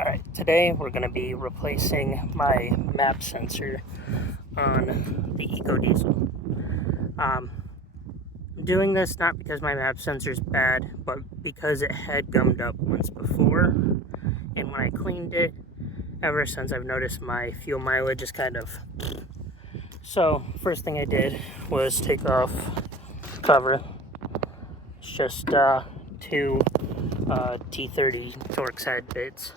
Alright, today we're going to be replacing my map sensor on the EcoDiesel. I'm doing this not because my map sensor is bad, but because it had gummed up once before. And when I cleaned it, ever since I've noticed my fuel mileage is kind of... So, first thing I did was take off the cover. It's just two T30 torque side bits.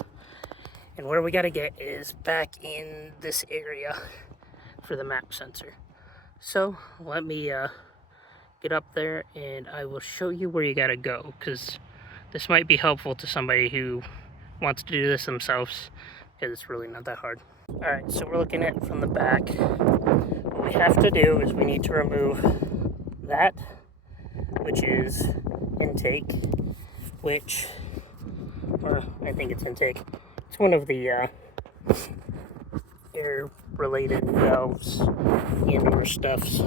And where we gotta get is back in this area for the map sensor. So let me get up there and I will show you where you gotta go, because this might be helpful to somebody who wants to do this themselves, because it's really not that hard. Alright, so we're looking at it from the back. What we have to do is we need to remove that, which is intake, or I think it's intake. It's one of the air-related valves and/or stuffs.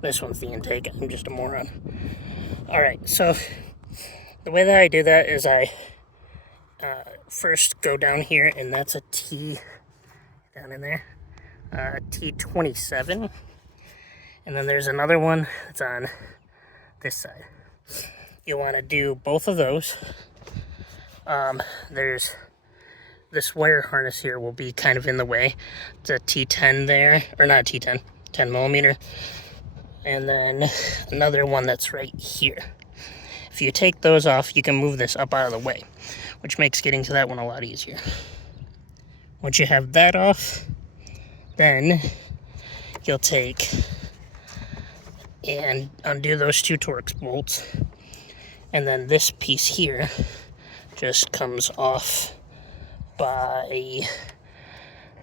This one's the intake. I'm just a moron. Alright, so the way that I do that is I first go down here, and that's a T down in there. T27. And then there's another one that's on this side. You want to do both of those. There's this wire harness here will be kind of in the way. It's a T10 there, or not T10, 10 millimeter. And then another one that's right here. If you take those off, you can move this up out of the way, which makes getting to that one a lot easier. Once you have that off, then you'll take and undo those two Torx bolts. And then this piece here just comes off by,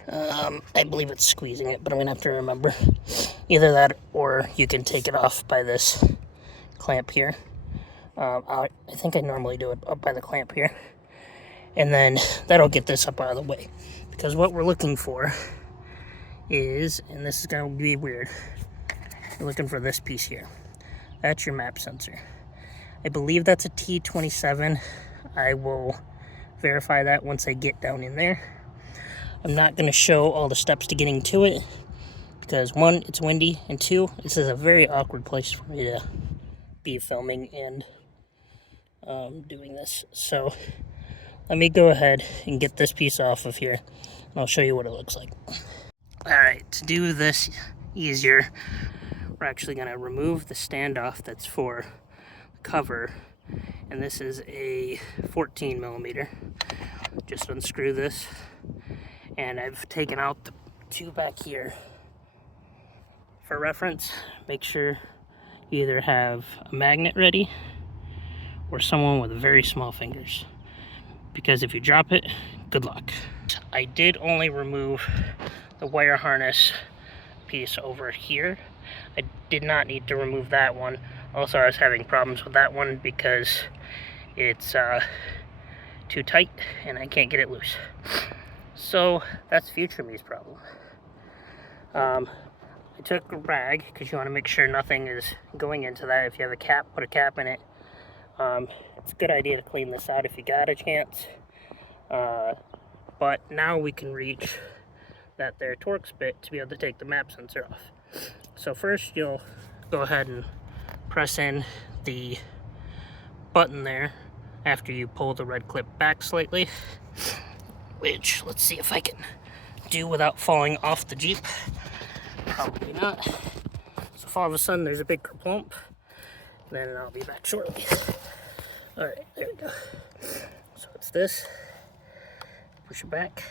I believe it's squeezing it, but I'm going to have to remember. Either that, or you can take it off by this clamp here. I think I normally do it up by the clamp here. And then that'll get this up out of the way. Because what we're looking for is, and this is going to be weird, you're looking for this piece here. That's your map sensor. I believe that's a T27. I will verify that once I get down in there. I'm not going to show all the steps to getting to it, because one, it's windy, and two, this is a very awkward place for me to be filming and doing this. So let me go ahead and get this piece off of here, and I'll show you what it looks like. Alright, to do this easier, we're actually going to remove the standoff that's for the cover, and this is a 14 millimeter. Just unscrew this, and I've taken out the two back here. For reference, make sure you either have a magnet ready or someone with very small fingers, because if you drop it, good luck. I did only remove the wire harness piece over here. I did not need to remove that one. Also, I was having problems with that one because it's too tight and I can't get it loose. So that's future me's problem. I took a rag because you want to make sure nothing is going into that. If you have a cap, put a cap in it. It's a good idea to clean this out if you got a chance. But now we can reach that there Torx bit to be able to take the map sensor off. So first you'll go ahead and press in the button there after you pull the red clip back slightly, which let's see if I can do without falling off the Jeep. Probably not. So if all of a sudden there's a big kerplump, then I'll be back shortly. Alright, there we go. So it's this. Push it back.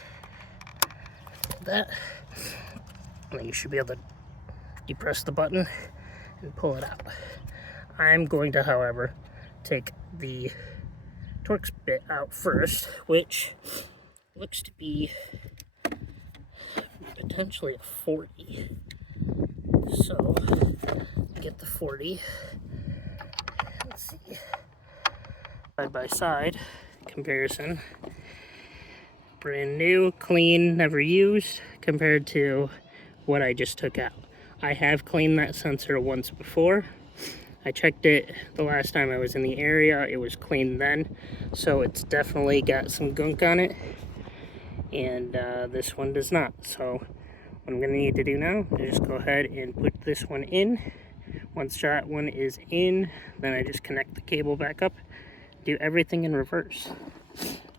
That. And then you should be able to depress the button and pull it out. I'm going to, however, take the Torx bit out first, which looks to be potentially a 40. So, get the 40. Let's see. Side by side comparison. Brand new, clean, never used, compared to what I just took out. I have cleaned that sensor once before. I checked it the last time I was in the area. It was clean then, so it's definitely got some gunk on it, and this one does not. So what I'm gonna need to do now is just go ahead and put this one in. Once that one is in, then I just connect the cable back up, do everything in reverse.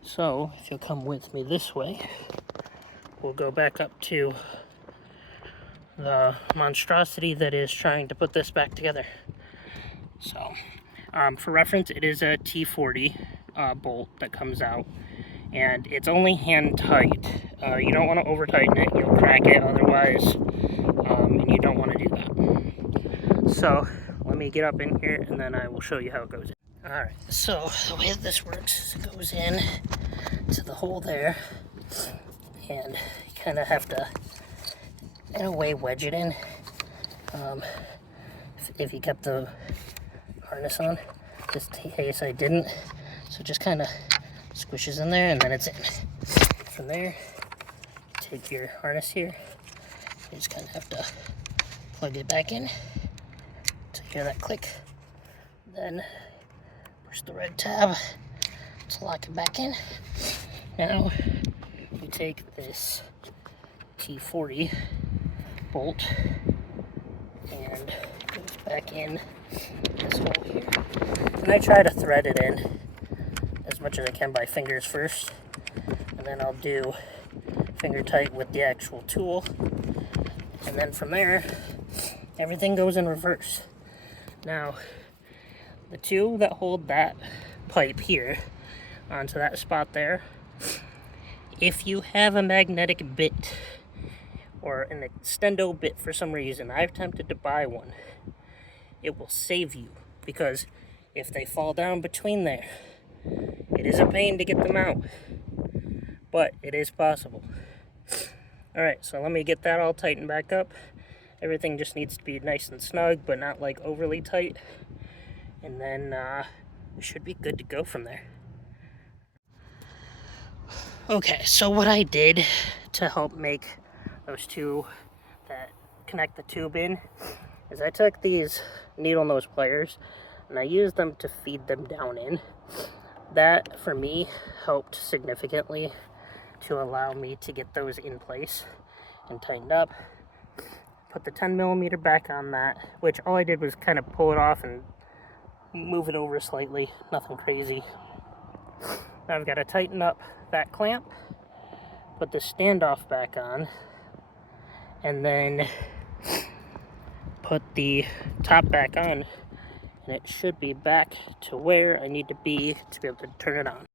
So if you'll come with me this way, we'll go back up to the monstrosity that is trying to put this back together. So for reference, it is a T40 bolt that comes out, and it's only hand tight. You don't want to over tighten it, you'll crack it otherwise, and you don't want to do that. So let me get up in here and then I will show you how it goes in. Alright, so the way that this works is it goes in to the hole there, and you kind of have to, in a way, wedge it in. If you kept the harness on, this case I didn't, so it just kind of squishes in there and then it's in. From there, take your harness here, you just kind of have to plug it back in to hear that click, then push the red tab to lock it back in. Now you take this T40 bolt and it goes back in this hole here, and I try to thread it in as much as I can by fingers first, and then I'll do finger tight with the actual tool, and then from there everything goes in reverse. Now the two that hold that pipe here onto that spot there, if you have a magnetic bit or an extendo bit for some reason, I've attempted to buy one, it will save you, because if they fall down between there, it is a pain to get them out, but it is possible. Alright, so let me get that all tightened back up. Everything just needs to be nice and snug, but not like overly tight, and then we should be good to go from there. Okay, so what I did to help make those two that connect the tube in is I took these needle nose pliers and I used them to feed them down in. That, for me, helped significantly to allow me to get those in place and tightened up. Put the 10mm back on that, which all I did was kind of pull it off and move it over slightly, nothing crazy. Now I've got to tighten up that clamp, put the standoff back on, and then put the top back on, and it should be back to where I need to be able to turn it on.